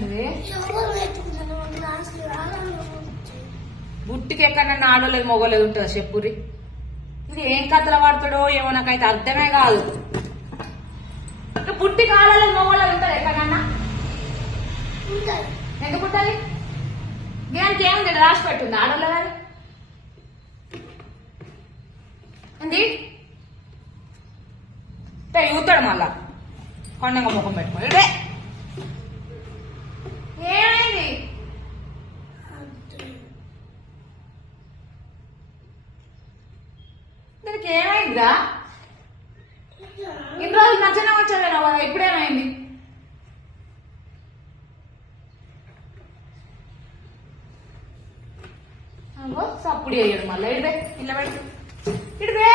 ఏమైంది? బుట్టికి ఎక్కడన్నా ఆడలేదు మొగలేదు ఉంటుంది చెప్పురి. ఇది ఏం కథలు పడతాడో ఏమో నాకైతే అర్థమే కాదు. బుట్టికి ఆడలేదు మొగలేదు ఉంటుంది ఎక్కడన్నా ఎందుకు ఉంటుంది? దానికి ఏముంది రాసి పెట్టుంది ఆడలేదు అని ఉంది. యూతాడు మళ్ళా కొండంగా ముఖం పెట్టుకోండి. ఏమైంది? దీనికి ఏమైందిరా? ఇన్ని రోజులు నచ్చనే వచ్చాను కదా, ఇప్పుడేమైంది? సప్పుడు అయ్యాడు మళ్ళీ. ఇడిదే ఇళ్ళ పెట్టి ఇడిదే